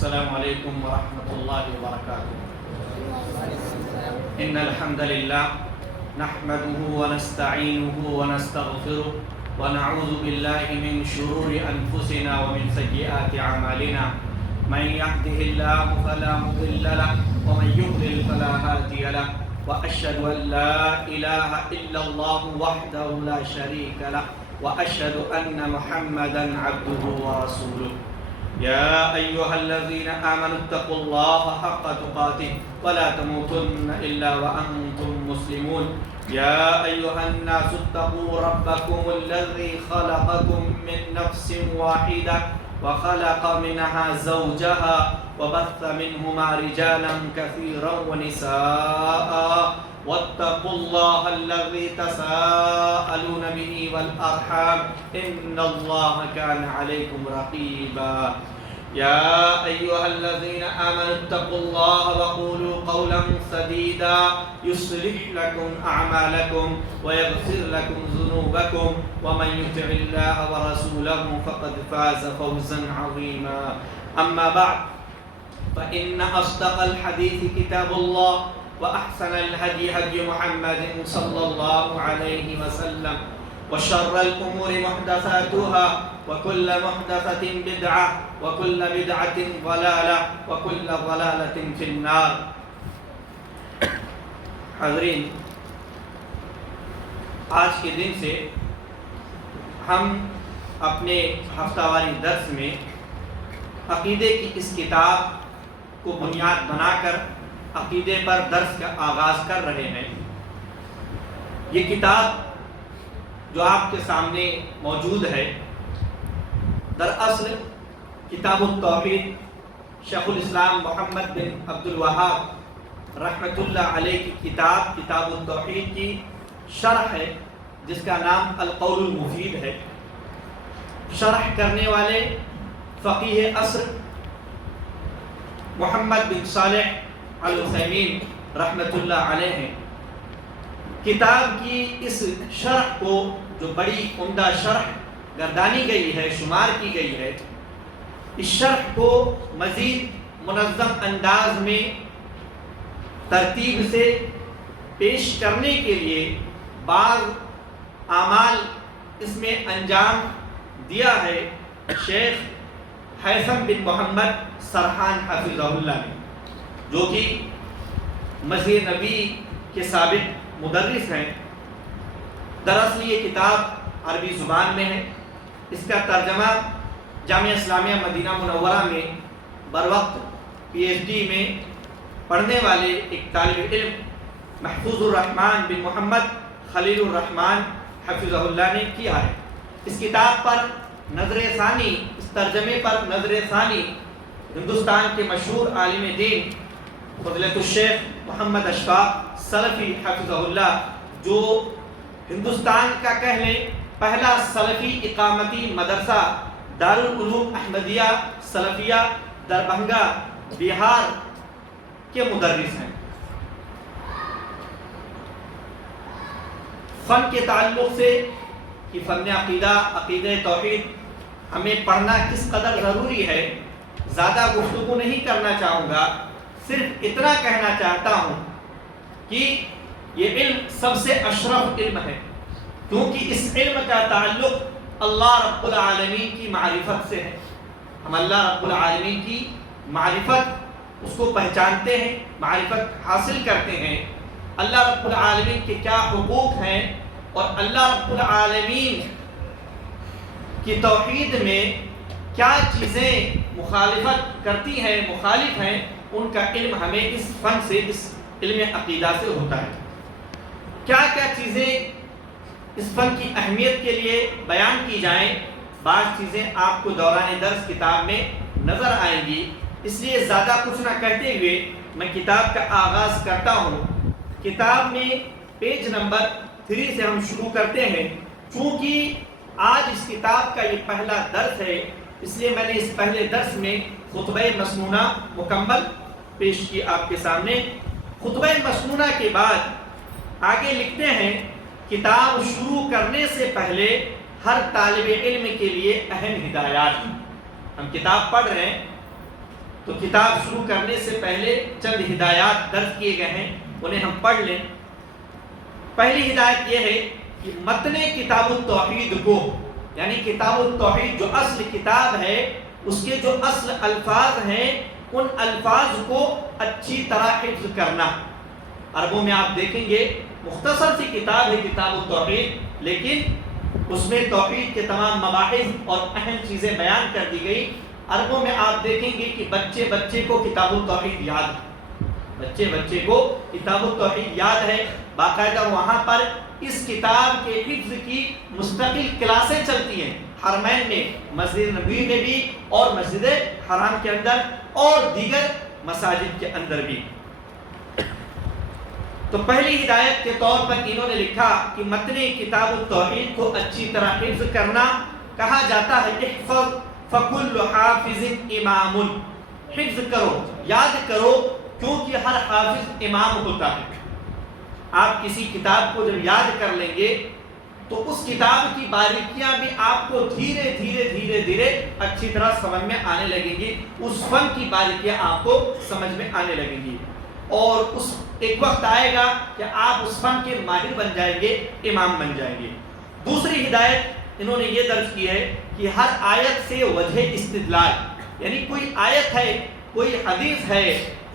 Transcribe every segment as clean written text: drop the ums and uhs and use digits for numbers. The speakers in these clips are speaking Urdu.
السلام علیکم ورحمۃ اللہ وبرکاتہ۔ ان الحمد للہ نحمده ونستعینه ونستغفره ونعوذ باللہ من شرور انفسنا ومن سیئات اعمالنا، من يهده الله فلا مضل له ومن يضلل فلا هادي له، واشهد ان لا اله الا الله وحده لا شريك له، واشهد ان محمدا عبده ورسوله۔ يا أيها الذين آمنوا اتقوا الله حق تقاته ولا تموتن إلا وأنتم مسلمون۔ يا أيها الناس اتقوا ربكم الذي خلقكم من نفس واحدة وخلق منها زوجها وبث منهما رجالا كثيرا ونساء، واتقوا الله الذي تساءلون به والأرحام إن الله كان عليكم رقيبا۔ يا أيها الذين آمنوا اتقوا الله وقولوا قولا سديدا يصلح لكم أعمالكم ويغفر لكم ذنوبكم، ومن يطع الله ورسوله فقد فاز فوزا عظيما۔ أما بعد، فإن أصدق الحديث كتاب الله، وأحسن الهدي هدي محمد صلى الله عليه وسلم، وشر الأمور محدثاتها، وكل محدثة بدعة، وكل بدعة ضلالة، وكل ضلالة في النار۔ حاضرین، آج کے دن سے ہم اپنے ہفتہ واری درس میں عقیدے کی اس کتاب کو بنیاد بنا کر عقیدے پر درس کا آغاز کر رہے ہیں۔ یہ کتاب جو آپ کے سامنے موجود ہے، دراصل کتاب التوحید شیخ الاسلام محمد بن عبد الوہاب رحمۃ اللہ علیہ کی کتاب التوحید کی شرح ہے، جس کا نام القول المفید ہے۔ شرح کرنے والے فقیہ عصر محمد بن صالح العثیمین رحمۃ اللہ علیہ ہیں۔ کتاب کی اس شرح کو، جو بڑی عمدہ شرح گردانی گئی ہے، شمار کی گئی ہے، اس شرح کو مزید منظم انداز میں ترتیب سے پیش کرنے کے لیے بعض اعمال اس میں انجام دیا ہے شیخ ہیثم بن محمد سرحان حفظہ اللہ نے، جو کہ مسجد نبی کے سابق مدرس ہیں۔ دراصل یہ کتاب عربی زبان میں ہے۔ اس کا ترجمہ جامعہ اسلامیہ مدینہ منورہ میں بروقت PhD میں پڑھنے والے ایک طالب علم محفوظ الرحمن بن محمد خلیل الرحمن حفظہ اللہ نے کیا ہے۔ اس کتاب پر نظر ثانی، اس ترجمے پر نظر ثانی ہندوستان کے مشہور عالم دین فضیلۃ الشیخ محمد اشفاق سلفی حفظہ اللہ، جو ہندوستان کا کہہ لیں پہلا سلفی اقامتی مدرسہ دارالعلوم احمدیہ سلفیہ دربھنگا بہار کے مدرس ہیں۔ فن کے تعلق سے کہ فن عقیدہ، عقیدہ توحید ہمیں پڑھنا کس قدر ضروری ہے، زیادہ گفتگو نہیں کرنا چاہوں گا، صرف اتنا کہنا چاہتا ہوں کہ یہ علم سب سے اشرف علم ہے، کیونکہ اس علم کا تعلق اللہ رب العالمین کی معرفت سے ہے۔ ہم اللہ رب العالمین کی معرفت، اس کو پہچانتے ہیں، معرفت حاصل کرتے ہیں، اللہ رب العالمین کے کیا حقوق ہیں، اور اللہ رب العالمین کی توحید میں کیا چیزیں مخالفت کرتی ہیں، مخالف ہیں، ان کا علم ہمیں اس فن سے، اس علم عقیدہ سے ہوتا ہے۔ کیا کیا چیزیں اس فن کی اہمیت کے لیے بیان کی جائیں، بعض چیزیں آپ کو دوران درس کتاب میں نظر آئیں گی، اس لیے زیادہ کچھ نہ کہتے ہوئے میں کتاب کا آغاز کرتا ہوں۔ کتاب میں پیج نمبر 3 سے ہم شروع کرتے ہیں۔ چونکہ آج اس کتاب کا یہ پہلا درس ہے، اس لیے میں نے اس پہلے درس میں خطبہ مسنونہ مکمل پیش کی آپ کے سامنے۔ خطبہ مسنونہ کے بعد آگے لکھتے ہیں، کتاب شروع کرنے سے پہلے ہر طالب علم کے لیے اہم ہدایات ہیں۔ ہم کتاب پڑھ رہے ہیں، تو کتاب شروع کرنے سے پہلے چند ہدایات درج کیے گئے ہیں، انہیں ہم پڑھ لیں۔ پہلی ہدایت یہ ہے کہ متن کتاب التوحید کو، یعنی کتاب التوحید جو اصل کتاب ہے، اس کے جو اصل الفاظ ہیں ان الفاظ کو اچھی طرح حفظ کرنا۔ عربوں میں آپ دیکھیں گے مختصر سی کتاب ہے کتاب التوحید، لیکن اس میں توحید کے تمام مباحث اور اہم چیزیں بیان کر دی گئی۔ عربوں میں آپ دیکھیں گے کہ بچے کو کتاب التوحید یاد ہے، بچے کو کتاب التوحید یاد ہے، باقاعدہ وہاں پر اس کتاب کے حفظ کی مستقل کلاسیں چلتی ہیں، حرمین میں، مسجد نبوی میں بھی، اور مسجد حرام کے اندر اور دیگر مساجد کے اندر بھی۔ تو پہلی ہدایت کے طور پر انہوں نے لکھا کہ متن کتاب التوحید کو اچھی طرح حفظ کرنا۔ کہا جاتا ہے احفظ فکل حافظ امام، حفظ کرو، یاد کرو، کیونکہ ہر حافظ امام ہوتا ہے۔ آپ کسی کتاب کو جب یاد کر لیں گے تو اس کتاب کی باریکیاں بھی آپ کو دھیرے دھیرے اچھی طرح سمجھ میں آنے لگیں گی، اس فن کی باریکیاں آپ کو سمجھ میں آنے لگیں گی، اور اس ایک وقت آئے گا کہ آپ اس فن کے ماہر بن جائیں گے، امام بن جائیں گے۔ دوسری ہدایت انہوں نے یہ درج کی ہے کہ ہر آیت سے وجہ استدلال، یعنی کوئی آیت ہے، کوئی حدیث ہے،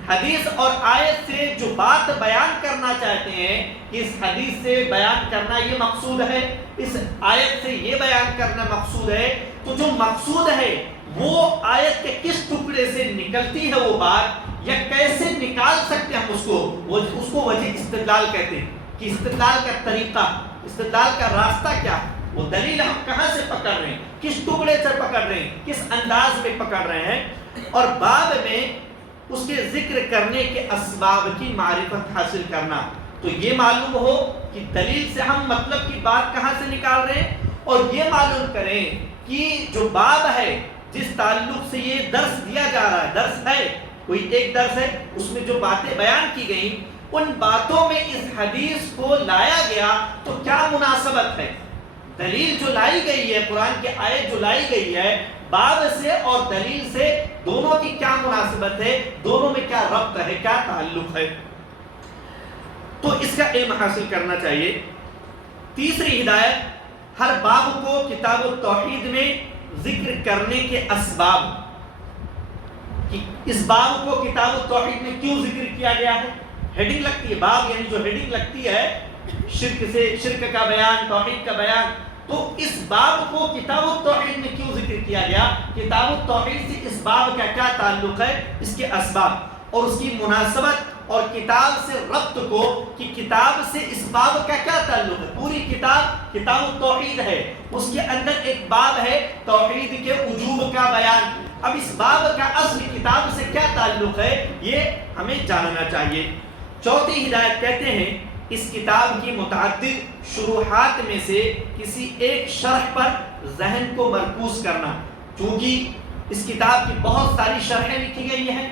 حدیث اور آیت سے جو بات بیان کرنا چاہتے ہیں کہ اس حدیث سے بیان کرنا یہ مقصود ہے، اس آیت سے یہ بیان کرنا مقصود ہے، تو جو مقصود ہے وہ آیت کے کس ٹکڑے سے نکلتی ہے وہ بات، یا کیسے نکال سکتے ہیں ہم اس کو وجہ استدلال کہتے ہیں، کہ استدلال کا طریقہ، استدلال کا راستہ کیا ہے، وہ دلیل ہم کہاں سے پکڑ رہے ہیں، کس ٹکڑے سے پکڑ رہے ہیں، کس انداز میں پکڑ رہے ہیں، اور بعد میں اس کے ذکر کرنے کے اسباب کی معرفت حاصل کرنا۔ تو یہ معلوم ہو کہ دلیل سے ہم مطلب کی بات کہاں سے نکال رہے ہیں، اور یہ معلوم کریں کہ جو باب ہے جس تعلق سے یہ درس دیا جا رہا ہے، درس ہے، کوئی ایک درس ہے، اس میں جو باتیں بیان کی گئیں ان باتوں میں اس حدیث کو لایا گیا تو کیا مناسبت ہے، دلیل جو لائی گئی ہے، قرآن کی آیت جو لائی گئی ہے، باب سے اور دلیل سے دونوں کی کیا مناسبت ہے، دونوں میں کیا ربط ہے، کیا تعلق ہے، تو اس کا علم حاصل کرنا چاہیے۔ تیسری ہدایت، ہر باب کو کتاب التوحید میں ذکر کرنے کے اسباب، کہ اس باب کو کتاب التوحید میں کیوں ذکر کیا گیا ہے، ہیڈنگ لگتی ہے، باب یعنی جو ہیڈنگ لگتی ہے، شرک کا بیان، توحید کا بیان، تو اس باب کو کتاب التوحید میں کیوں ذکر کیا گیا، کتاب التوحید سے اس باب کا کیا تعلق ہے، اس کے اسباب اور اس کی مناسبت، اور کتاب سے ربط کو کہ کتاب سے اس باب کا کیا تعلق ہے۔ پوری کتاب کتاب التوحید ہے، اس کے اندر ایک باب ہے توحید کے وجوب کا بیان، اب اس باب کا اصل کتاب سے کیا تعلق ہے یہ ہمیں جاننا چاہیے۔ چوتھی ہدایت کہتے ہیں اس کتاب کی متعدد شروحات میں سے کسی ایک شرح پر ذہن کو مرکوز کرنا، چونکہ اس کتاب کی بہت ساری شرحیں لکھی گئی ہیں،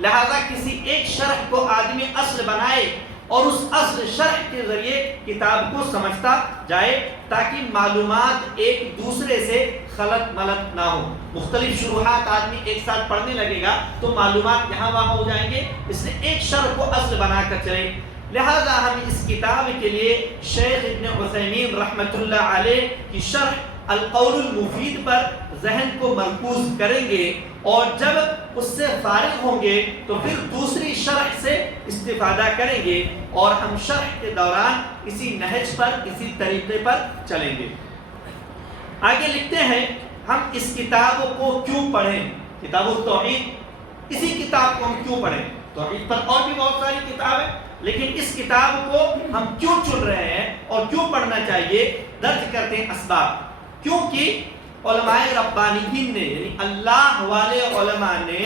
لہذا کسی ایک شرح کو آدمی اصل بنائے اور اس اصل شرح کے ذریعے کتاب کو سمجھتا جائے، تاکہ معلومات ایک دوسرے سے خلط ملط نہ ہو۔ مختلف شروحات آدمی ایک ساتھ پڑھنے لگے گا تو معلومات یہاں وہاں ہو جائیں گے، اس نے ایک شرح کو اصل بنا کر چلے۔ لہذا ہم اس کتاب کے لیے شیخ ابن عثیمین رحمۃ اللہ علیہ کی شرح القول المفید پر ذہن کو مرکوز کریں گے، اور جب اس سے فارغ ہوں گے تو پھر دوسری شرح سے استفادہ کریں گے، اور ہم شرح کے دوران اسی نہج پر، اسی طریقے پر چلیں گے۔ آگے لکھتے ہیں ہم اس کتاب کو کیوں پڑھیں، کتاب التوحید، اسی کتاب کو ہم کیوں پڑھیں، توحید پر اور بھی بہت ساری کتابیں، لیکن اس کتاب کو ہم کیوں چن رہے ہیں اور کیوں پڑھنا چاہیے، درج کرتے ہیں اسباب۔ کیونکہ علماء ربانیین نے، یعنی اللہ والے علماء نے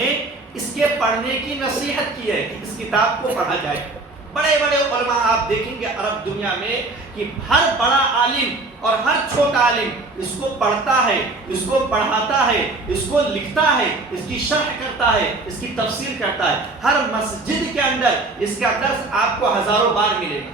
اس کے پڑھنے کی نصیحت کی ہے کہ اس کتاب کو پڑھا جائے۔ بڑے بڑے علماء آپ دیکھیں گے عرب دنیا میں کہ ہر بڑا عالم اور ہر چھوٹا عالم اس کو پڑھتا ہے، اس کو پڑھاتا ہے، اس کو لکھتا ہے، اس کی شرح کرتا ہے، اس کی تفسیر کرتا ہے۔ ہر مسجد کے اندر اس کا درس آپ کو ہزاروں بار ملے گا،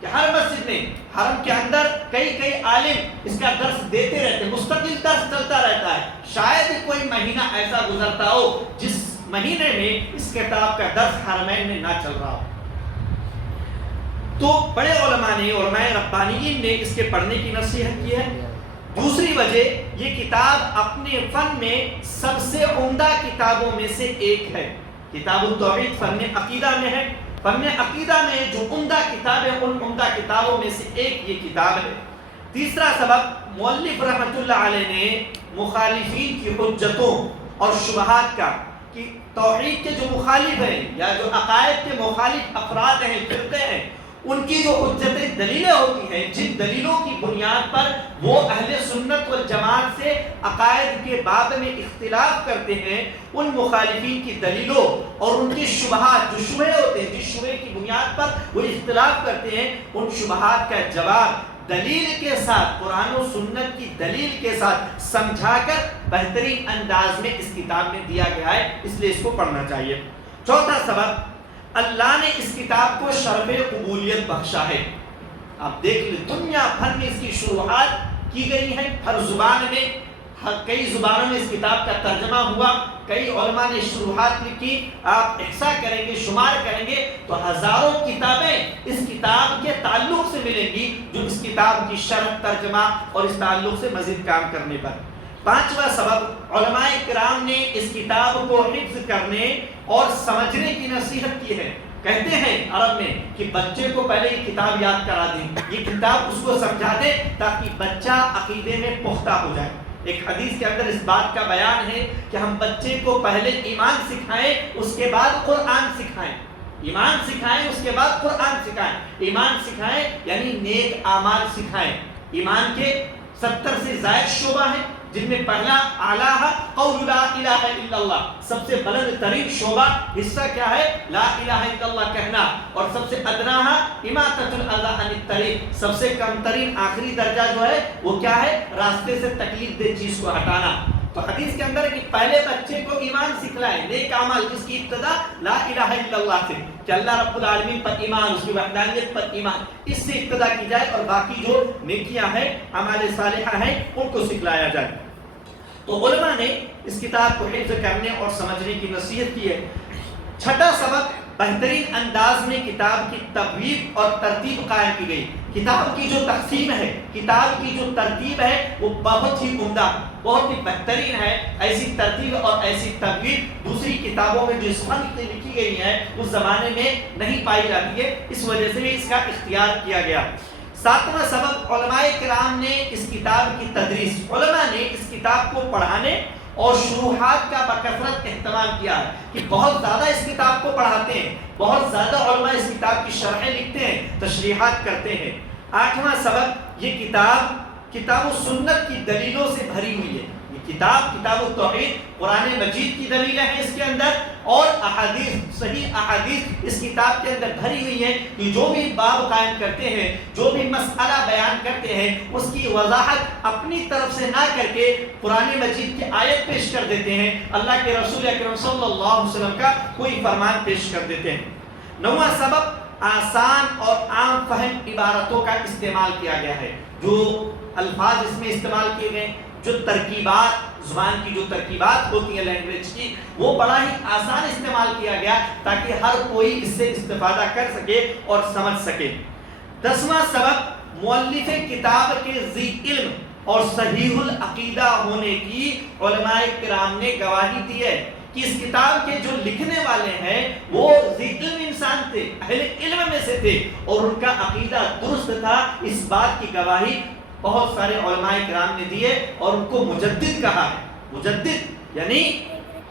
کہ ہر مسجد میں، حرم کے اندر کئی عالم اس کا درس دیتے رہتے ہیں، مستقل درس چلتا رہتا ہے۔ شاید کوئی مہینہ ایسا گزرتا ہو جس مہینے میں اس کتاب کا درس حرمین میں نہ چل رہا ہو۔ تو بڑے علماء ربانیین نے اس کے پڑھنے کی نصیحت کی ہے۔ دوسری وجہ، یہ کتاب اپنے فن میں سب سے عمدہ کتابوں میں سے ایک ہے۔ کتاب التوحید فن عقیدہ میں ہے، فن عقیدہ میں جو عمدہ کتاب ہے ان عمدہ کتابوں میں سے ایک یہ کتاب ہے۔ تیسرا سبب، مؤلف رحمۃ اللہ علیہ نے مخالفین کی حجتوں اور شبہات کا، کہ توحید کے جو مخالف ہیں یا جو عقائد کے مخالف افراد ہیں، فرقے ہیں، ان کی جو حجتیں دلیلیں ہوتی ہیں، جن دلیلوں کی بنیاد پر وہ اہل سنت والجماعت سے عقائد کے باب میں اختلاف کرتے ہیں، ان مخالفین کی دلیلوں اور ان کی شبہات، جو شبہے ہوتے ہیں، جس شبہے کی بنیاد پر وہ اختلاف کرتے ہیں، ان شبہات کا جواب دلیل کے ساتھ، قرآن و سنت کی دلیل کے ساتھ سمجھا کر بہترین انداز میں اس کتاب میں دیا گیا ہے، اس لیے اس کو پڑھنا چاہیے۔ چوتھا سبب، اللہ نے اس کتاب کو شرف قبولیت بخشا ہے۔ آپ دیکھ لیں دنیا بھر میں اس کی شروحات کی گئی ہیں، ہر زبان میں، کئی زبانوں میں اس کتاب کا ترجمہ ہوا، کئی علماء نے شروحات لکھی۔ آپ احصا کریں گے، شمار کریں گے تو ہزاروں کتابیں اس کتاب کے تعلق سے ملیں گی، جو اس کتاب کی شرح، ترجمہ اور اس تعلق سے مزید کام کرنے پر۔ پانچواں سبب، علماء کرام نے اس کتاب کو حفظ کرنے اور سمجھنے کی نصیحت کی ہے۔ کہتے ہیں عرب میں کہ بچے کو پہلے یہ کتاب یاد کرا دیں، یہ کتاب اس کو سمجھا دے تاکہ بچہ عقیدے میں پختہ ہو جائے۔ ایک حدیث کے اندر اس بات کا بیان ہے کہ ہم بچے کو پہلے ایمان سکھائیں، اس کے بعد قرآن سکھائیں۔ ایمان سکھائیں، اس کے بعد قرآن سکھائیں۔ ایمان سکھائیں یعنی نیک اعمال سکھائیں۔ ایمان کے 70 سے زائد شعبہ ہیں، جن میں پہلا اعلیٰ قول لا الہ الا اللہ، سب سے بلند ترین شعبہ حصہ کیا ہے؟ لا الہ الا اللہ کہنا۔ اور سب سے ادنا اماطۃ الاذی عن الطریق، سب سے کم ترین آخری درجہ جو ہے وہ کیا ہے؟ راستے سے تکلیف دہ چیز کو ہٹانا۔ تو حدیث کے اندر کہ پہلے بچے کو ایمان سکھلائیں، نیک اعمال، جس کی ابتدا لا الہ الا اللہ سے، کہ اللہ رب العالمین پر ایمان، اس کی وحدانیت پر ایمان، اس سے ابتدا کی جائے اور باقی جو نیکیاں ہیں، اعمال صالحہ ہیں، ان کو سکھلایا جائے۔ تو علماء نے اس کتاب کو حفظ کرنے اور سمجھنے کی نصیحت کی ہے۔ چھٹا سبق، بہترین انداز میں کتاب کی تبویب اور ترتیب قائم کی گئی۔ کتاب کی جو تقسیم ہے، کتاب کی جو ترتیب ہے، وہ بہت ہی عمدہ، بہت ہی بہترین ہے۔ ایسی ترتیب اور ایسی تبویب دوسری کتابوں میں جو اس فن سے لکھی گئی ہیں اس زمانے میں نہیں پائی جاتی ہے، اس وجہ سے اس کا اختیار کیا گیا۔ ساتواں سبب، علماء کرام نے اس کتاب کی تدریس، علماء نے اس کتاب کو پڑھانے اور شروحات کا بکثرت اہتمام کیا ہے، کہ بہت زیادہ اس کتاب کو پڑھاتے ہیں، بہت زیادہ علماء اس کتاب کی شرحیں لکھتے ہیں، تشریحات کرتے ہیں۔ آٹھواں سبب، یہ کتاب و سنت کی دلیلوں سے بھری ہوئی ہے۔ یہ کتاب التوحید، قرآن مجید کی دلیلیں ہیں اس کے اندر، اور احادیث، صحیح احادیث اس کتاب کے اندر بھری ہوئی ہیں، کہ جو بھی باب قائم کرتے ہیں، جو بھی مسئلہ بیان کرتے ہیں، اس کی وضاحت اپنی طرف سے نہ کر کے قرآن مجید کی آیت پیش کر دیتے ہیں، اللہ کے رسول اکرم صلی اللہ علیہ وسلم کا کوئی فرمان پیش کر دیتے ہیں۔ نواں سبب، آسان اور عام فہم عبارتوں کا استعمال کیا گیا ہے۔ جو الفاظ اس میں استعمال کیے گئے، جو ترکیبات، زبان کی جو ترکیبات ہوتی ہیں لینگویج کی، وہ بڑا ہی آسان استعمال کیا گیا تاکہ ہر کوئی اس سے استفادہ کر سکے اور سمجھ سکے۔ 10واں سبب، مؤلف کتاب کے ذی علم اور صحیح العقیدہ ہونے کی علماء کرام نے گواہی دی ہے، کہ اس کتاب کے جو لکھنے والے ہیں وہ ذی علم انسان تھے، اہل علم میں سے تھے، اور ان کا عقیدہ درست تھا۔ اس بات کی گواہی بہت سارے علماء کرام نے دیے، اور ان کو مجدد کہا ہے۔ مجدد یعنی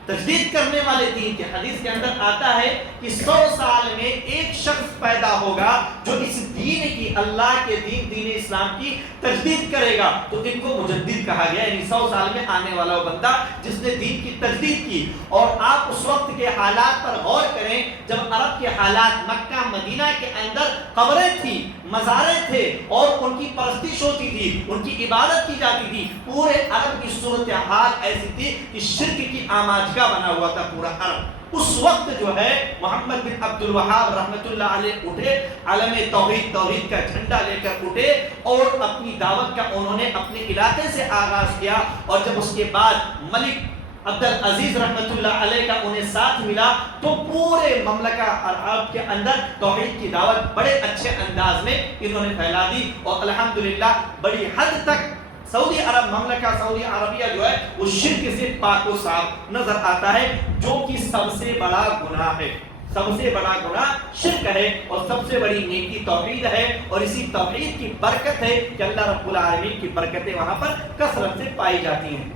تجدید کرنے والے دین کے۔ حدیث کے اندر آتا ہے کہ 100 سال میں ایک شخص پیدا ہوگا جو اس دین کی، اللہ کے دین اسلام کی تجدید کرے گا، تو ان کو مجدد کہا گیا، یعنی 100 سال میں آنے والا وہ بندہ جس نے دین کی تجدید کی۔ اور آپ اس وقت کے حالات پر غور کریں جب عرب کے حالات، مکہ مدینہ کے اندر قبریں تھیں، مزاریں تھے، اور ان کی پرستش ہوتی تھی، ان کی عبادت کی جاتی تھی۔ پورے عرب کی صورتحال ایسی تھی کہ شرک کی آماجگاہ بنا ہوا تھا پورا عرب۔ اس وقت جو ہے محمد بن عبد الوہاب رحمۃ اللہ علیہ اٹھے، عالم توحید کا جھنڈا لے کر اٹھے، اور اپنی دعوت کا انہوں نے اپنے علاقے سے آغاز کیا۔ اور جب اس کے بعد ملک عبدالعزیز رحمۃ اللہ علیہ کا انہیں ساتھ ملا تو پورے مملکہ عرب کے اندر توحید کی دعوت بڑے اچھے انداز میں انہوں نے پھیلا دی، اور الحمدللہ بڑی حد تک سعودی عرب، مملکہ سعودی عربیہ جو ہے وہ شرک سے پاک و صاف نظر آتا ہے، جو کہ سب سے بڑا گناہ ہے۔ سب سے بڑا گناہ شرک ہے اور سب سے بڑی نیکی توحید ہے، اور اسی توحید کی برکت ہے کہ اللہ رب العالمین کی برکتیں وہاں پر کثرت سے پائی جاتی ہیں۔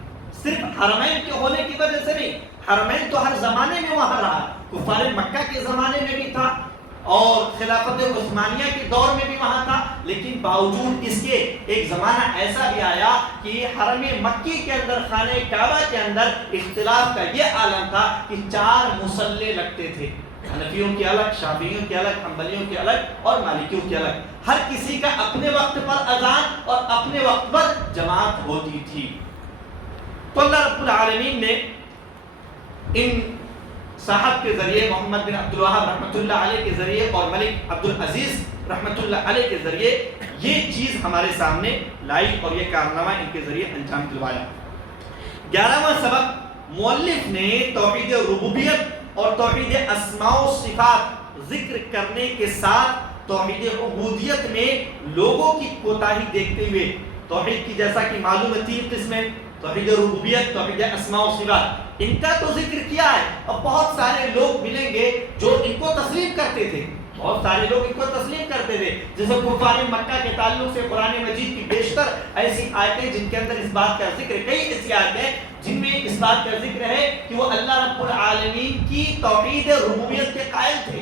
صرف حرمین کے ہونے کی وجہ سے نہیں، حرمین تو ہر زمانے میں وہاں رہا، کفار مکہ کے زمانے میں بھی تھا اور خلافت عثمانیہ کے دور میں بھی وہاں تھا، لیکن باوجود اس کے ایک زمانہ ایسا بھی آیا کہ حرم مکی کے اندر، خانہ کعبہ کے اندر اختلاف کا یہ عالم تھا کہ 4 مصلے لگتے تھے، حنفیوں کی الگ، شافعیوں کی الگ، حنبلیوں کی الگ اور مالکیوں کی الگ، ہر کسی کا اپنے وقت پر اذان اور اپنے وقت پر جماعت ہوتی تھی۔ تو اللہ رب العالمین نے ان صاحب کے ذریعے، محمد بن عبد الوہاب رحمۃ اللہ علیہ کے ذریعے اور ملک عبدالعزیز رحمۃ اللہ علیہ کے ذریعے یہ چیز ہمارے سامنے لائی اور یہ کارنامہ ان کے ذریعے انجام دلوایا۔ 11واں سبق، مؤلف نے توحید ربوبیت اور توحید اسماء و صفات ذکر کرنے کے ساتھ توحید عبودیت میں لوگوں کی کوتاہی دیکھتے ہوئے، توحید کی جیسا کہ معلوم ہے 3 قسمیں، توحید ربوبیت، توحید اسماء و صفات، ان کا تو ذکر کیا ہے، اور بہت سارے لوگ ملیں گے جو ان کو تسلیم کرتے تھے، بہت سارے لوگ ان کو تسلیم کرتے تھے، جیسے کفار مکہ کے تعلق سے قرآن مجید کی بیشتر ایسی آیتیں جن کے اندر اس بات کا ذکر، کئی ایسی آیتیں جن میں اس بات کا ذکر ہے کہ وہ اللہ رب العالمین کی توحید ربوبیت کے قائل تھے،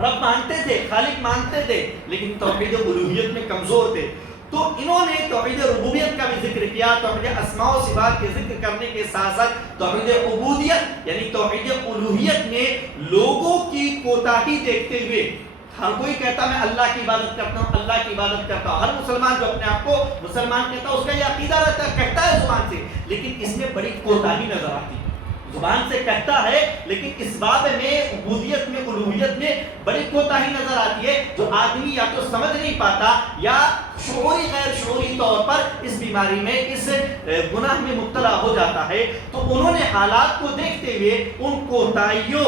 رب مانتے تھے، خالق مانتے تھے، لیکن توحید الوہیت میں کمزور تھے۔ تو انہوں نے توحید ربوبیت کا بھی ذکر کیا، توحید اسماء و صفات کے ذکر کرنے کے ساتھ ساتھ توحید عبودیت یعنی توحید الوہیت میں لوگوں کی کوتاہی دیکھتے ہوئے، ہر کوئی کہتا میں اللہ کی عبادت کرتا ہوں، اللہ کی عبادت کرتا ہوں، ہر مسلمان جو اپنے آپ کو مسلمان کہتا ہے اس کا یہ عقیدہ رہتا ہے، کہتا ہے زبان سے، لیکن اس میں بڑی کوتاہی نظر آتی ہے، زبان سے کہتا ہے لیکن اس بات میں عبودیت میں، الوہیت میں بڑی کوتاہی نظر آتی ہے، جو آدمی یا تو سمجھ نہیں پاتا یا شعوری غیر شعوری طور پر اس بیماری میں، اس گناہ میں مبتلا ہو جاتا ہے۔ تو انہوں نے حالات کو دیکھتے ہوئے، ان کوتاہیوں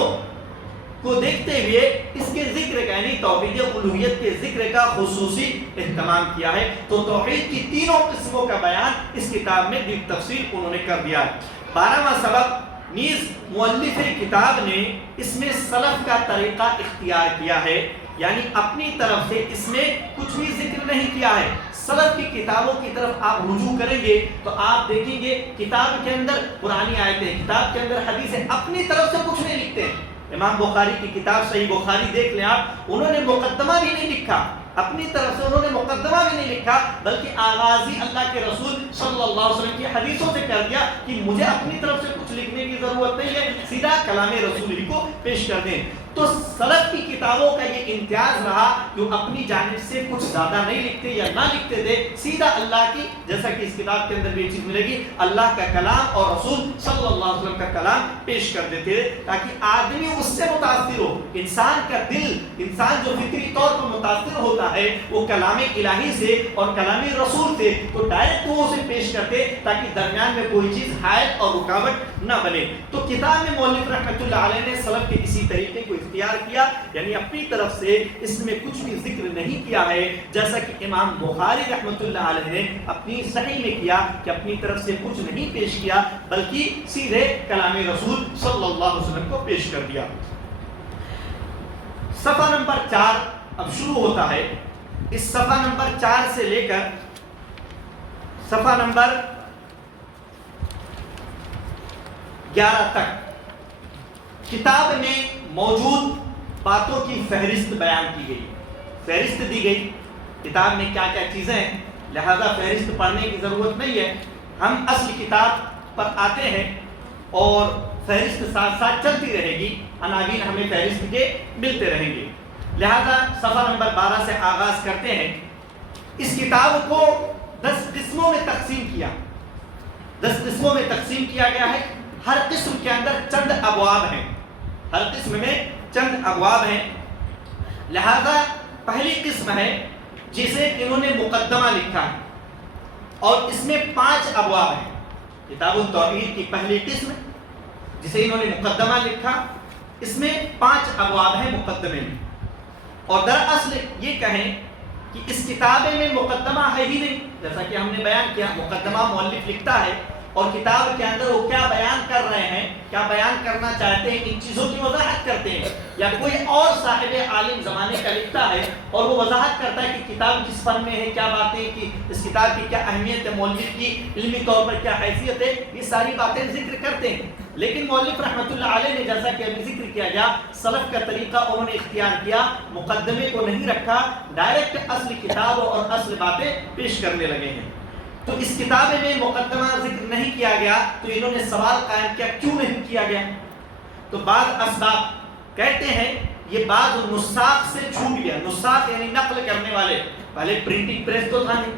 کو دیکھتے ہوئے اس کے ذکر کا یعنی توحید الوہیت کے ذکر کا خصوصی اہتمام کیا ہے۔ تو توحید کی 3 قسموں کا بیان اس کتاب میں بالتفصیل انہوں نے کر دیا ہے۔ 12واں سبق، نیز مؤلف کتاب نے اس میں سلف کا طریقہ اختیار کیا ہے، یعنی اپنی طرف سے اس میں کچھ بھی ذکر نہیں کیا ہے۔ سلف کی کتابوں کی طرف آپ رجوع کریں گے تو آپ دیکھیں گے کتاب کے اندر پرانی آیتیں، کتاب کے اندر حدیثیں، اپنی طرف سے کچھ نہیں لکھتے ہیں۔ امام بخاری کی کتاب صحیح بخاری دیکھ لیں آپ، انہوں نے مقدمہ بھی نہیں لکھا، اپنی طرف سے انہوں نے مقدمہ بھی نہیں لکھا، بلکہ آغاز ہی اللہ کے رسول صلی اللہ علیہ وسلم کی حدیثوں سے کر دیا کہ مجھے اپنی طرف سے کچھ لکھنے کی ضرورت نہیں ہے، سیدھا کلام رسول ہی کو پیش کر دیں۔ تو سلف کی کتابوں کا یہ امتیاز رہا کہ وہ اپنی جانب سے کچھ زیادہ نہیں لکھتے یا نہ لکھتے تھے، سیدھا اللہ کی، جیسا کہ اس کتاب کے اندر بھی یہ چیز ملے گی، اللہ کا کلام اور رسول صلی اللہ علیہ وسلم کا کلام پیش کر دیتے تھے تاکہ آدمی اس سے متاثر ہو۔ انسان کا دل، انسان جو فطری طور پر متاثر ہوتا ہے وہ کلام الہی سے اور کلام رسول سے، تو ڈائریکٹ وہ اسے پیش کرتے تاکہ درمیان میں کوئی چیز حائل اور رکاوٹ نہ بنے۔ تو کتاب میں مؤلف رحمۃ اللہ علیہ نے سلف کے اسی طریقے کو اختیار کیا، یعنی اپنی طرف سے اس میں کچھ بھی ذکر نہیں کیا ہے، جیسا کہ امام بخاری رحمۃ اللہ علیہ نے اپنی صحیح میں کیا کہ اپنی طرف سے کچھ نہیں پیش کیا بلکہ سیدھے کلام رسول صلی اللہ علیہ وسلم کو پیش کر دیا۔ صفحہ نمبر 4 اب شروع ہوتا ہے۔ اس صفحہ نمبر 4 سے لے کر صفحہ نمبر 11 تک کتاب میں موجود باتوں کی فہرست بیان کی گئی، فہرست دی گئی کتاب میں کیا کیا چیزیں ہیں، لہذا فہرست پڑھنے کی ضرورت نہیں ہے، ہم اصل کتاب پر آتے ہیں اور فہرست ساتھ ساتھ چلتی رہے گی، عناوین ہمیں فہرست کے ملتے رہیں گے۔ لہذا صفحہ نمبر 12 سے آغاز کرتے ہیں۔ اس کتاب کو 10 قسموں میں تقسیم کیا، 10 قسموں میں تقسیم کیا گیا ہے، ہر قسم کے اندر چند ابواب ہیں، ہر قسم میں چند ابواب ہیں۔ لہذا پہلی قسم ہے جسے انہوں نے مقدمہ لکھا ہے اور اس میں 5 ابواب ہیں۔ کتاب التوحید کی پہلی قسم جسے انہوں نے مقدمہ لکھا، اس میں 5 ابواب ہیں مقدمے میں، اور دراصل یہ کہیں کہ اس کتاب میں مقدمہ ہے ہی نہیں، جیسا کہ ہم نے بیان کیا مقدمہ مؤلف لکھتا ہے اور کتاب کے اندر وہ کیا بیان کر رہے ہیں، کیا بیان کرنا چاہتے ہیں، ان چیزوں کی وضاحت کرتے ہیں، یا کوئی اور صاحب عالم زمانے کا لکھتا ہے اور وہ وضاحت کرتا ہے کہ کتاب کس فن میں ہے، کیا باتیں، کہ اس کتاب کی کیا اہمیت ہے، مولوی کی علمی طور پر کیا حیثیت ہے، یہ ساری باتیں ذکر کرتے ہیں۔ لیکن مولف رحمۃ اللہ علیہ نے جیسا کہ ابھی ذکر کیا گیا سلف کا طریقہ انہوں نے اختیار کیا، مقدمے کو نہیں رکھا، ڈائریکٹ اصل کتاب اور اصل باتیں پیش کرنے لگے ہیں۔ تو اس کتاب میں مقدمہ ذکر نہیں کیا گیا تو انہوں نے سوال قائم کیا کیوں نہیں کیا گیا؟ تو بعض اسباب کہتے ہیں یہ بعض نساخ سے چھوٹ گیا۔ نساخ یعنی نقل کرنے والے، پہلے پرنٹنگ پریس تو تھا نہیں،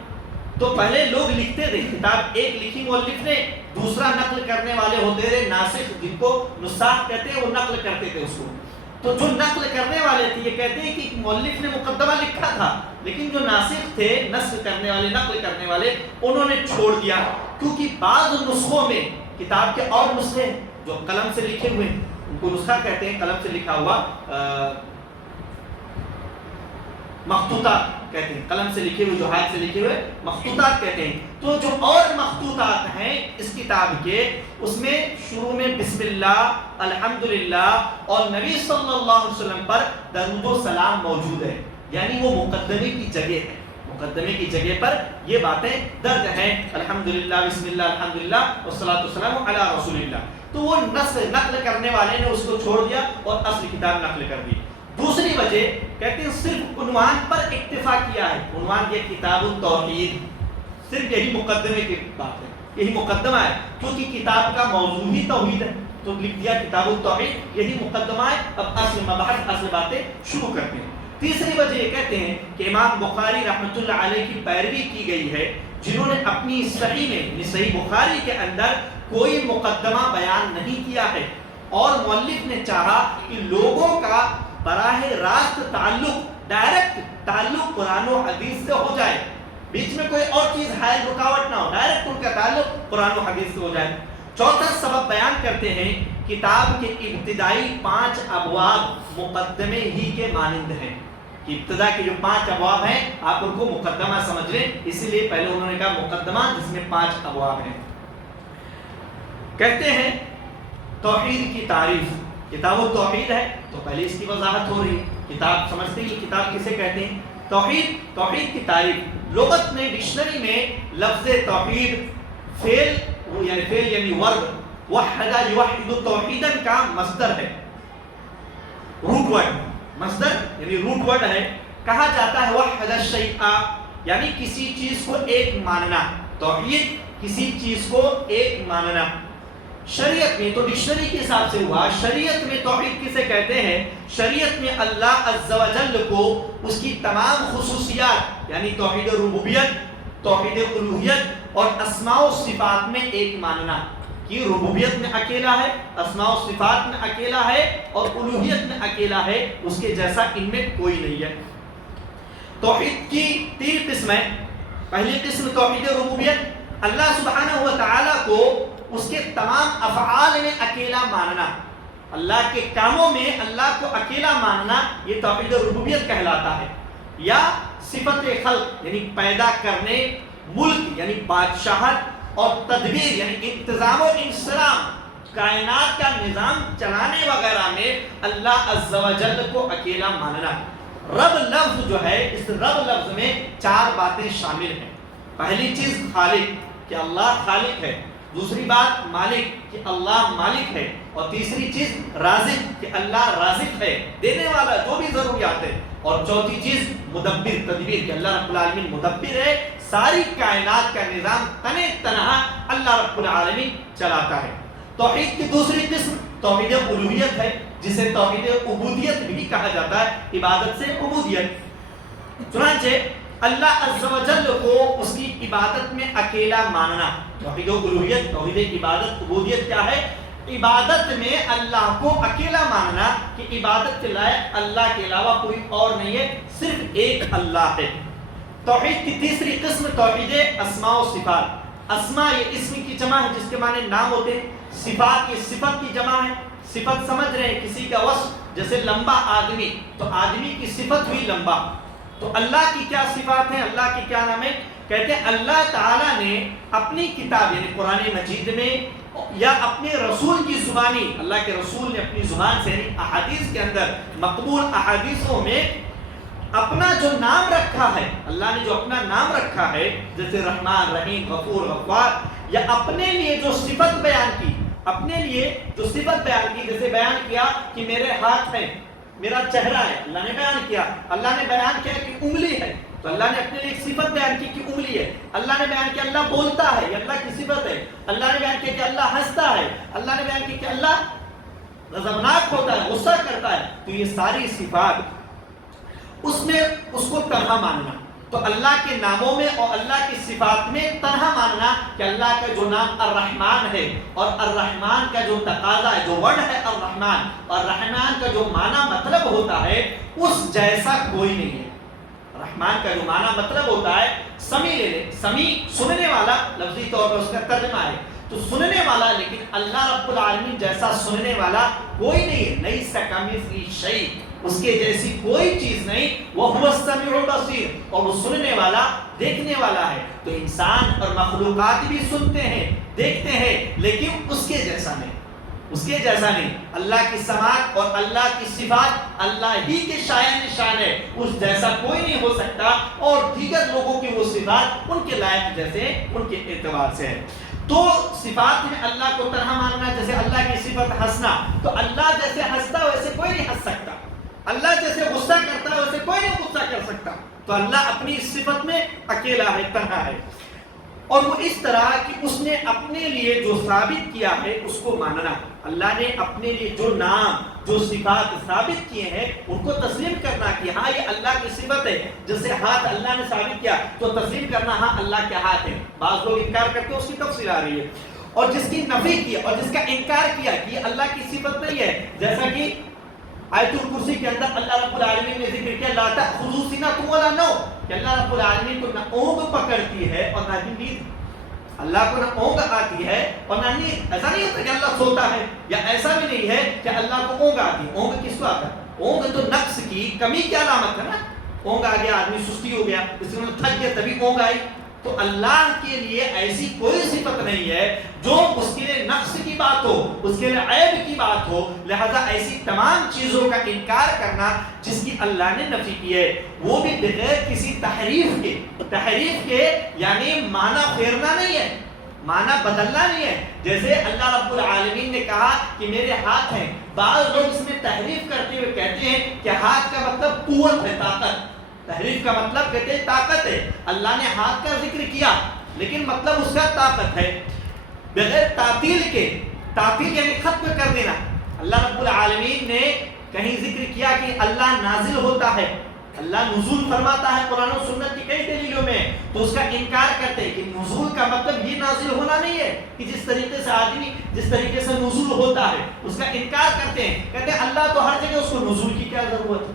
تو پہلے لوگ لکھتے تھے، کتاب ایک لکھی مؤلف نے، دوسرا نقل کرنے والے ہوتے تھے ناسخ، جن کو نساخ کہتے ہیں، وہ نقل کرتے تھے اس کو۔ تو جو نقل کرنے والے تھے یہ کہتے ہیں کہ مؤلف نے مقدمہ لکھا تھا، لیکن جو ناسخ تھے، نسخ کرنے والے، نقل کرنے والے، انہوں نے چھوڑ دیا، کیونکہ بعض نسخوں میں کتاب کے اور نسخے ہیں جو قلم سے لکھے ہوئے ہیں، ان کو نسخہ کہتے ہیں، قلم سے لکھا ہوا مخطوطات کہتے ہیں، قلم سے لکھے ہوئے، جو ہاتھ سے لکھے ہوئے مخطوطات کہتے ہیں۔ تو جو اور مخطوطات ہیں اس کتاب کے، اس میں شروع میں بسم اللہ، الحمدللہ اور نبی صلی اللہ علیہ وسلم پر درود و سلام موجود ہے، یعنی وہ مقدمے کی جگہ ہے، مقدمے کی جگہ پر یہ باتیں درج ہیں، الحمدللہ، بسم اللہ، الحمدللہ والصلاۃ والسلام علی رسول اللہ۔ تو وہ نقل کرنے والے نے اس کو چھوڑ دیا اور اصل کتاب نقل کر دی۔ دوسری وجہ کہتے ہیں صرف عنوان پر اکتفا کیا ہے، عنوان یہ کتاب التوحید، صرف یہی مقدمے کی بات ہے، یہی مقدمہ ہے، کیونکہ کتاب کا موضوع ہی توحید ہے، تو لکھ دیا کتاب التوحید، یہی مقدمہ ہے، اب اصل مباحث، اصل باتیں شروع کرتے ہیں۔ تیسری وجہ یہ کہتے ہیں کہ امام بخاری رحمۃ اللہ علیہ کی پیروی کی گئی ہے، جنہوں نے اپنی صحیح میں، یعنی صحیح بخاری کے اندر کوئی مقدمہ بیان نہیں کیا ہے، اور مؤلف نے چاہا کہ لوگوں کا براہ راست تعلق، ڈائریکٹ تعلق قرآن و حدیث سے ہو جائے، بیچ میں کوئی اور چیز حائل رکاوٹ نہ ہو، ڈائریکٹ ان کا تعلق قرآن و حدیث سے ہو جائے۔ چوتھا سبب بیان کرتے ہیں کتاب کے ابتدائی 5 ابواب مقدمے ہی کے مانند ہیں، کہ ابتدا کے جو 5 ابواب ہیں آپ ان کو مقدمہ سمجھ لیں، اسی لیے پہلے انہوں نے کہا مقدمہ جس میں 5 ابواب ہیں۔ کہتے ہیں توحید کی تعریف، کتاب التوحید ہے تو پہلے اس کی وضاحت ہو رہی ہے، کتاب سمجھتے ہیں کتاب کسے کہتے ہیں، توحید کی تعریف۔ لغت میں ڈکشنری میں لفظ توحید فعل یعنی ورب، وحد یوحد توحیدا کا مصدر ہے، روٹ ورڈ، مصدر یعنی روٹ ورڈ ہے۔ کہا جاتا ہے وحد الشیء یعنی کسی چیز کو ایک ماننا، توحید کسی چیز کو ایک ماننا۔ شریعت میں تو ڈکشنری کے حساب سے ہوا، شریعت میں توحید کسے کہتے ہیں؟ شریعت میں اللہ عز و جل کو اس کی تمام خصوصیات یعنی توحید ربوبیت، توحید الوہیت اور اسماء و صفات میں ایک ماننا، کہ ربوبیت میں اکیلا ہے، اسماء و صفات میں اکیلا ہے اور الوہیت میں اکیلا ہے، اس کے جیسا ان میں کوئی نہیں ہے۔ توحید کی 3 قسمیں، پہلی قسم توحید ربوبیت، اللہ سبحانہ و تعالی کو اس کے تمام افعال میں اکیلا ماننا، اللہ کے کاموں میں اللہ کو اکیلا ماننا، یہ توحید ربوبیت کہلاتا ہے۔ یا صفت خلق یعنی پیدا کرنے، ملک یعنی بادشاہت اور تدبیر یعنی انتظام و انصرام، کائنات کا نظام چلانے وغیرہ میں اللہ عز و جل کو اکیلا ماننا۔ رب لفظ جو ہے، اس رب لفظ میں 4 باتیں شامل ہیں۔ پہلی چیز خالق، کہ اللہ خالق ہے، دوسری بات مالک کہ اللہ مالک ہے، اور تیسری چیز رازق کہ اللہ رازق ہے، دینے والا جو بھی ضروریات ہے، اور چوتھی چیز مدبر تدبیر کہ اللہ رب العالمین مدبر ہے، ساری کائنات کا نظام تنے تنہا اللہ رب العالمین چلاتا ہے۔ توحید کی دوسری قسم توحید الوہیت ہے، جسے توحید عبودیت بھی کہا جاتا ہے، عبادت سے عبودیت۔ چنانچہ اللہ عز و جل کو اس کی عبادت میں اکیلا ماننا، توحید الوہیت، توحید عبادت، عبودیت کیا ہے؟ عبادت میں اللہ کو اکیلا ماننا، کہ عبادت کے لائق اللہ کے علاوہ کوئی اور نہیں ہے، صرف ایک اللہ ہے۔ توحید کی تیسری قسم توحید اسماء و صفات، اسماء یہ اسم کی جمع ہے جس کے معنی نام ہوتے ہیں، صفات یہ صفت کی جمع ہے، صفت سمجھ رہے ہیں کسی کا وصف، جیسے لمبا آدمی تو آدمی کی صفت ہوئی لمبا۔ تو اللہ کی کیا صفات ہیں، اللہ کی کیا نام ہے؟ کہتے ہیں اللہ تعالیٰ نے اپنی کتاب یعنی قرآن مجید میں یا اپنے رسول کی زبانی، اللہ کے رسول نے اپنی زبان سے یعنی احادیث کے اندر مقبول احادیثوں میں اپنا جو نام رکھا ہے، اللہ نے جو اپنا نام رکھا ہے جیسے رحمان، رحیم، غفور، غفار، یا اپنے لیے جو صفت بیان کی، اپنے لیے جو صفت بیان کی، جیسے بیان کیا کہ میرے ہاتھ ہیں، میرا چہرہ ہے، اللہ نے بیان کیا، اللہ نے بیان کیا کہ انگلی ہے، تو اللہ نے اپنے لیے ایک صفت بیان کی کہ انگلی ہے، اللہ نے بیان کیا اللہ بولتا ہے، یہ اللہ کی صفت ہے، اللہ نے بیان کیا کہ اللہ ہنستا ہے، اللہ نے بیان کیا کہ اللہ غضبناک ہوتا ہے، غصہ کرتا ہے، تو یہ ساری صفات اس میں اس کو تنہا ماننا، تو اللہ کے ناموں میں اور اللہ کی صفات میں تنہا ماننا کہ اللہ کا جو نام الرحمن ہے اور الرحمن کا جو تقاضا ہے، جو ورڈ ہے الرحمن، اور رحمان کا جو معنی مطلب ہوتا ہے اس جیسا کوئی نہیں ہے۔ رحمان کا جو معنی مطلب ہوتا ہے، سمیع لے لے، سمیع سننے والا لفظی طور پر اس کا ترجمہ ہے، تو سننے والا، لیکن اللہ رب العالمین جیسا سننے والا کوئی نہیں ہے، لیس کمثلہ شیء، اس کے جیسی کوئی چیز نہیں، وَهُوَ السَّمِيعُ الْبَصِيرُ، اور وہ سننے والا دیکھنے والا ہے۔ تو انسان اور مخلوقات بھی سنتے ہیں دیکھتے ہیں لیکن اس کے جیسا نہیں، اس کے جیسا نہیں۔ اللہ کی سماعت اور اللہ کی صفات اللہ ہی کے شایان نشان ہے، اس جیسا کوئی نہیں ہو سکتا، اور دیگر لوگوں کی وہ صفات ان کے لائق جیسے ان کے اعتبار سے ہے۔ تو صفات میں اللہ کو تنہا ماننا، جیسے اللہ کی صفت ہنسنا، تو اللہ جیسے ہنستا ویسے کوئی نہیں ہنس سکتا، اللہ جیسے غصہ کرتا ہے ویسے کوئی نہیں غصہ کر سکتا، تو اللہ اپنی صفت میں اکیلا ہے، تنہا ہے، اور وہ اس طرح کہ اس نے اپنے لیے جو ثابت کیا ہے اس کو ماننا، اللہ نے اپنے لیے جو نام جو صفات ثابت کیے ہیں ان کو تسلیم کرنا کہ ہاں یہ اللہ کی صفت ہے، جیسے ہاتھ اللہ نے ثابت کیا تو تسلیم کرنا ہاں اللہ کے ہاتھ ہے۔ بعض لوگ انکار کرتے ہیں، اس کی تفصیل آ رہی ہے، اور جس کی نفی کی اور جس کا انکار کیا کہ یہ اللہ کی صفت نہیں ہے، جیسا کہ آیت الکرسی کے اندر اللہ رب العالمین نے ذکر کیا لا تأخذوا سنۃ ولا نوم، کہ اللہ رب العالمین کو نہ اونگ پکڑتی ہے اور نہ ہی نیند، اللہ کو نہ اونگ آتی ہے اور نہ نیند، ایسا نہیں ہوتا کہ اللہ سوتا ہے، یا ایسا بھی نہیں ہے کہ اللہ کو اونگ آتی ہے۔ اونگ کس کو آتا ہے؟ اونگ تو نقص کی کمی کی علامت ہے نا، اونگ آ گیا آدمی سستی ہو گیا، اس میں تھک گیا تبھی اونگ آئی، تو اللہ کے لیے ایسی کوئی صفت نہیں ہے جو اس کے لیے نقص کی بات ہو، اس کے لیے عیب کی بات ہو، لہذا ایسی تمام چیزوں کا انکار کرنا جس کی اللہ نے نفی کی ہے، وہ بھی بغیر کسی تحریف کے یعنی معنی پھیرنا نہیں ہے، معنی بدلنا نہیں ہے۔ جیسے اللہ رب العالمین نے کہا کہ میرے ہاتھ ہیں، بعض لوگ اس میں تحریف کرتے ہوئے کہتے ہیں کہ ہاتھ کا مطلب قوت ہے، طاقت، تحریف کا مطلب کہتے ہیں طاقت ہے، اللہ نے ہاتھ کا ذکر کیا لیکن مطلب اس کا طاقت ہے، بغیر تعطیل کے، تعطیل یعنی ختم کر دینا۔ اللہ رب العالمین نے کہیں ذکر کیا کہ اللہ نازل ہوتا ہے، اللہ نزول فرماتا ہے قرآن و سنت کی کئی دلیلوں میں، تو اس کا انکار کرتے ہیں کہ نزول کا مطلب یہ نازل ہونا نہیں ہے کہ جس طریقے سے آدمی جس طریقے سے نزول ہوتا ہے، اس کا انکار کرتے ہیں، کہتے ہیں اللہ تو ہر جگہ، اس کو نزول کی کیا ضرورت ہے،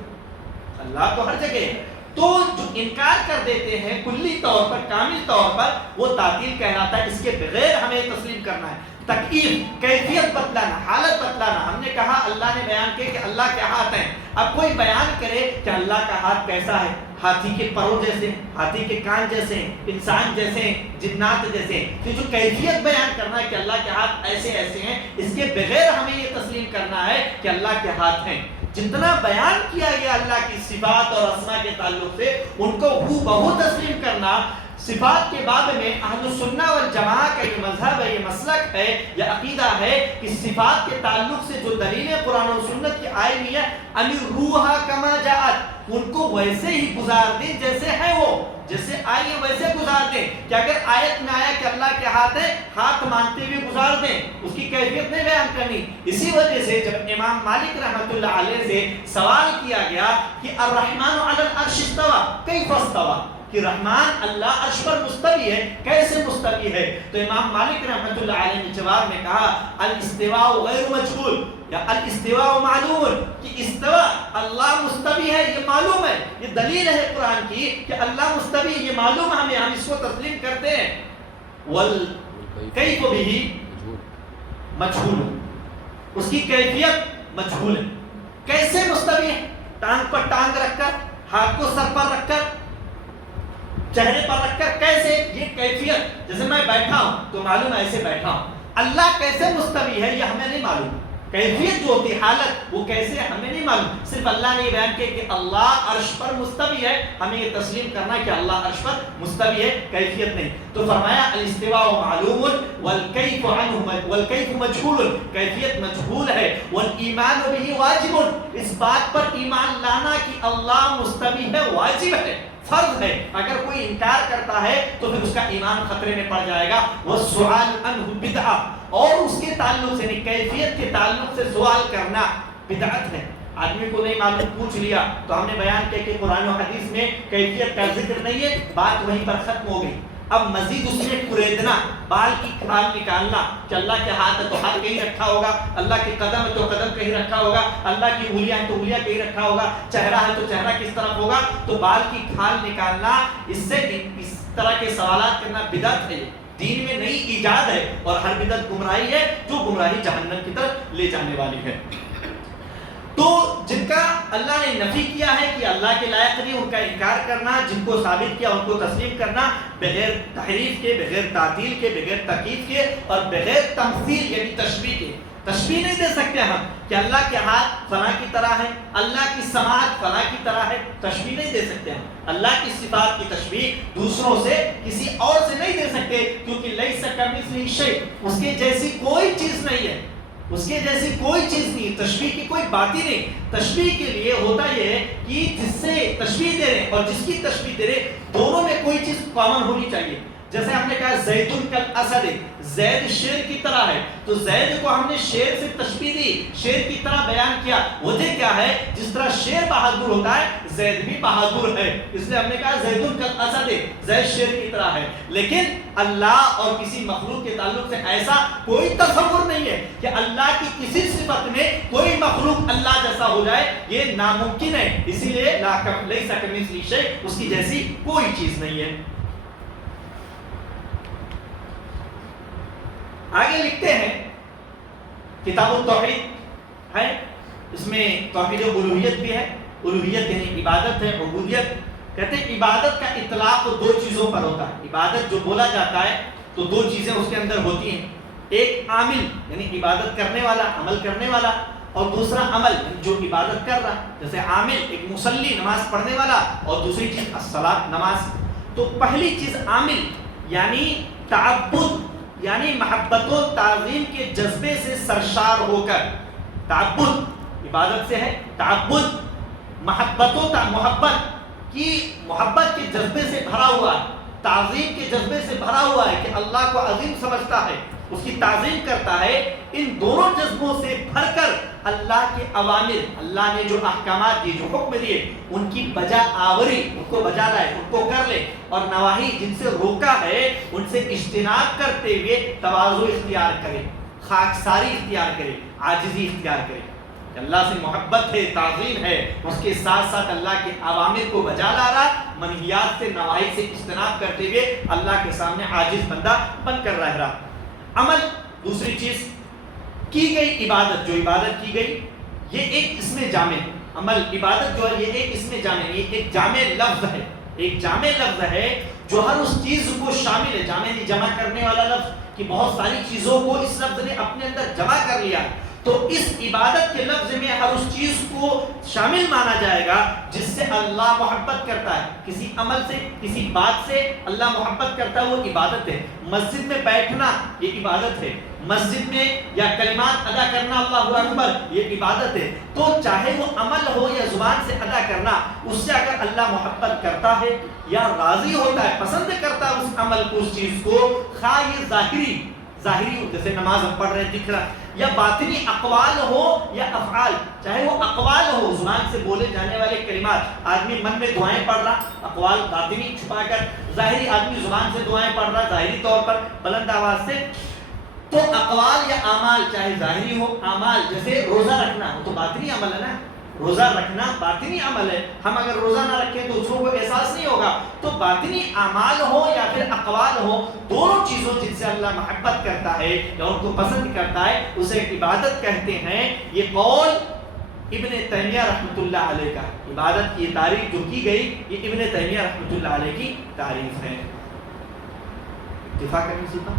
اللہ تو ہر جگہ ہے۔ تو جو انکار کر دیتے ہیں کلی طور پر، کامل طور پر، وہ تعطیل کہلاتا ہے، اس کے بغیر ہمیں تسلیم کرنا ہے۔ تکیف کیفیت بتلانا، حالت بتلانا، ہم نے کہا اللہ نے بیان کیا کہ اللہ کے ہاتھ ہیں، اب کوئی بیان کرے کہ اللہ کا ہاتھ کیسا ہے، ہاتھی کے پروں جیسے، ہاتھی کے کان جیسے، انسان جیسے، جنات جیسے، تو جو کیفیت بیان کرنا ہے کہ اللہ کے ہاتھ ایسے ایسے ہیں، اس کے بغیر ہمیں یہ تسلیم کرنا ہے کہ اللہ کے ہاتھ ہیں۔ جتنا بیان کیا گیا اللہ کی صفات اور اسماء کے تعلق سے ان کو ہو بہو تسلیم کرنا۔ صفات کے باب میں اہل السنہ والجماعہ کا یہ مذہب ہے، یہ مسلک ہے، یہ عقیدہ ہے کہ صفات کے تعلق سے جو دلیلیں قرآن و سنت کی آئی ہوئی ہیں، انِّرُوحَا کَمَا جَاءَتْ، ان کو ویسے ہی گزار دیں جیسے ہے، وہ جیسے آئی ہے ویسے گزار دیں، کہ اگر آیت میں آیا کہ اللہ کے ہاتھ ہے، ہاتھ مانتے ہوئے گزار دیں، اس کی کیفیت نہیں بیان کرنی۔ اسی وجہ سے جب امام مالک رحمۃ اللہ علیہ سے سوال کیا گیا کہ الرحمن علی العرش استوى کیف استوى، کہ رحمان اللہ عرش پر مستوی ہے، کیسے مستوی ہے، تو امام مالک رحمۃ اللہ علیہ نے جواب میں کہا الاستواء غیر مجهول، یا الاستواء معلوم، کہ استوا اللہ مستوی ہے یہ معلوم ہے، یہ دلیل ہے قرآن کی کہ اللہ مستوی، یہ معلوم ہے ہمیں، ہم اس کو تسلیم کرتے ہیں۔ والکیف بھی مجہول، اس کی کیفیت مجہول ہے. کیسے مستوی ہے؟ ٹانگ پر ٹانگ رکھ کر، ہاتھ کو سر پر رکھ کر، چہرے پر رکھ کر، کیسے؟ یہ کیفیت. جیسے میں بیٹھا ہوں تو معلوم ہے ایسے بیٹھا ہوں. اللہ کیسے مستوی ہے یہ ہمیں نہیں معلوم. کیفیت جو ہوتی ہے، حالت، وہ کیسے ہمیں نہیں معلوم. صرف اللہ نے بیان کیا کہ اللہ عرش پر مستوی ہے. ہمیں یہ تسلیم کرنا ہے کہ اللہ عرش پر مستوی ہے، کیفیت نہیں. تو فرمایا الاستواء معلوم والکیف عنہ والکیف مجہول، کیفیت مجہول ہے. والایمان به واجب، اس بات پر ایمان لانا کہ اللہ مستوی ہے واجب ہے، فرض ہے. اگر کوئی انکار کرتا ہے تو پھر اس کا ایمان خطرے میں پڑ جائے گا. والسؤال عنہ بدعہ، اور اس کے تعلق سے، کیفیت کے تعلق سے سوال کرنا بدعت ہے. آدمی کو نہیں معلوم، پوچھ لیا تو ہم نے بیان کیا کہ قرآن و حدیث میں کیفیت کا ذکر نہیں ہے، بات وہیں پر ختم ہو گئی. اب مزید اس میں کریدنا، بال کی کھال نکالنا کہ اللہ کے ہاتھ ہے تو ہاتھ کہیں رکھا ہوگا، اللہ کے قدم ہے تو قدم کہیں رکھا ہوگا، اللہ کی انگلیاں ہے تو انگلیاں کہیں رکھا ہوگا، چہرہ ہے تو چہرہ کس طرف ہوگا. تو بال کی کھال نکالنا، اس سے اس طرح کے سوالات کرنا بدعت ہے. دین میں نئی ایجاد ہے، اور ہر بدعت گمراہی ہے، جو گمراہی جہنم کی طرف لے جانے والی ہے. تو جن کا اللہ نے نفی کیا ہے کہ اللہ کے لائق نہیں، ان کا انکار کرنا، جن کو ثابت کیا ان کو تسلیم کرنا، بغیر تحریف کے، بغیر تعطیل کے، بغیر تکییف کے، اور بغیر تمثیل یعنی تشبیہ کے. تشبیہ نہیں دے سکتے ہم کہ اللہ کے ہاتھ فلاں کی طرح ہے، اللہ کی سماعت فلاں کی طرح ہے، تشبیہ نہیں دے سکتے ہم. اللہ کی صفات کی تشبیہ دوسروں سے، کسی اور سے نہیں دے سکتے، کیونکہ لیس کمثلہ شیء، اس کے جیسی کوئی چیز نہیں ہے، اس کے جیسی کوئی چیز نہیں. تشبیہ کی کوئی بات ہی نہیں. تشبیہ کے لیے ہوتا یہ ہے کہ جس سے تشبیہ دے رہے اور جس کی تشبیہ دے رہے دونوں میں کوئی چیز کامن ہونی چاہیے. جیسے ہم نے کہا زید کالاسد، زید شیر کی طرح ہے، تو زید کو ہم نے شیر سے تشبیہ دی، شیر کی طرح بیان کیا. وجہ کیا ہے؟ جس طرح شیر بہادر ہوتا ہے زید بھی بہادر ہے، اس لیے ہم نے کہا زید کالاسد، زید شیر کی طرح ہے. لیکن اللہ اور کسی مخلوق کے تعلق سے ایسا کوئی تصور نہیں ہے کہ اللہ کی کسی صفت میں کوئی مخلوق اللہ جیسا ہو جائے، یہ ناممکن ہے. اسی لیے لیس کمثلہ شیء، اس کی جیسی کوئی چیز نہیں ہے. آگے لکھتے ہیں کتاب التوحید ہے، اس میں توحید الوہیت بھی ہے. الوہیت یعنی عبادت ہے، عبودیت. کہتے ہیں عبادت کا اطلاق دو چیزوں پر ہوتا ہے. عبادت جو بولا جاتا ہے تو دو چیزیں اس کے اندر ہوتی ہیں. ایک عامل یعنی عبادت کرنے والا، عمل کرنے والا، اور دوسرا عمل جو عبادت کر رہا. جیسے عامل ایک مصلی، نماز پڑھنے والا، اور دوسری چیز الصلاۃ، نماز. تو پہلی چیز عامل یعنی تعبد، یعنی محبت و تعظیم کے جذبے سے سرشار ہو کر. تعبد عبادت سے ہے، تعبد محبت کے جذبے سے بھرا ہوا ہے، تعظیم کے جذبے سے بھرا ہوا ہے کہ اللہ کو عظیم سمجھتا ہے، اس کی تعظیم کرتا ہے. ان دونوں جذبوں سے بھر کر اللہ کے اوامر، اللہ نے جو احکامات دیے، جو حکم دیے، ان کی بجا آوری، ان کو بجا لائے، ان کو کر لے. اور نواہی جن سے روکا ہے ان سے اجتناب کرتے ہوئے تواضع اختیار کرے، خاکساری اختیار کرے، عاجزی اختیار کرے. اللہ سے محبت ہے، تعظیم ہے، اس کے ساتھ ساتھ اللہ کے اوامر کو بجا لا رہا، منہیات سے، نواہی سے اجتناب کرتے ہوئے اللہ کے سامنے عاجز بندہ بن کر رہ رہا. عمل دوسری چیز، کی گئی عبادت، جو عبادت کی گئی، یہ ایک اس میں جامع. عمل عبادت جو ہے یہ ایک اس میں جامع، یہ ایک جامع لفظ ہے، ایک جامع لفظ ہے جو ہر اس چیز کو شامل ہے. جامع نہیں جمع کرنے والا لفظ کہ بہت ساری چیزوں کو اس لفظ نے اپنے اندر جمع کر لیا. تو اس عبادت کے لفظ میں ہر اس چیز کو شامل مانا جائے گا جس سے اللہ محبت کرتا ہے. کسی عمل سے، کسی بات سے اللہ محبت کرتا ہے، وہ عبادت ہے. مسجد میں بیٹھنا یہ عبادت ہے، مسجد میں یا کلمات ادا کرنا اللہ اکبر یہ عبادت ہے. تو چاہے وہ عمل ہو یا زبان سے ادا کرنا، اس سے اگر اللہ محبت کرتا ہے یا راضی ہوتا ہے، پسند کرتا ہے اس عمل کو، اس چیز کو، خواہ یہ ظاہری ہو جیسے نماز ہم پڑھ رہے ہیں دکھ رہا، یا باطنی اقوال ہو یا افعال، چاہے وہ اقوال ہو، زبان سے بولے جانے والے کلمات، آدمی من میں دعائیں پڑھ رہا، اقوال باطنی چھپا کر، ظاہری آدمی زبان سے دعائیں پڑھ رہا ظاہری طور پر بلند آواز سے. تو اقوال یا اعمال چاہے ظاہری ہو، اعمال جیسے روزہ رکھنا وہ تو باطنی عمل ہے نا، روزہ رکھنا باطنی عمل ہے. ہم اگر روزہ نہ رکھیں تو دوسروں کو احساس نہیں ہوگا. تو باطنی اعمال ہو یا پھر اقوال ہو، دونوں چیزوں جن سے اللہ محبت کرتا ہے یا ان کو پسند کرتا ہے اسے عبادت کہتے ہیں. یہ قول ابن تیمیہ رحمۃ اللہ علیہ کا، عبادت کی تعریف جو کی گئی یہ ابن تیمیہ رحمۃ اللہ علیہ کی تعریف ہے. اتفاق کرنے سیکھا.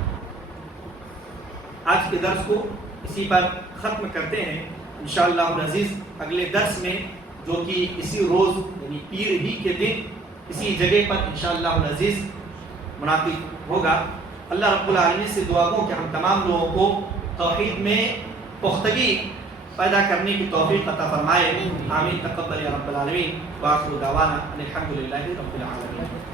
آج کے درس کو اسی پر ختم کرتے ہیں انشاءاللہ العزیز. اگلے درس میں جو کہ اسی روز یعنی پیر ہی کے دن اسی جگہ پر انشاءاللہ العزیز منعقد ہوگا. اللہ رب العالمین سے دعا گو کہ ہم تمام لوگوں کو توحید میں پختگی پیدا کرنے کی توفیق عطا فرمائے. آمین. تقبل یا رب العالمین. وآخر دعوانا ان الحمد للہ رب العالمین.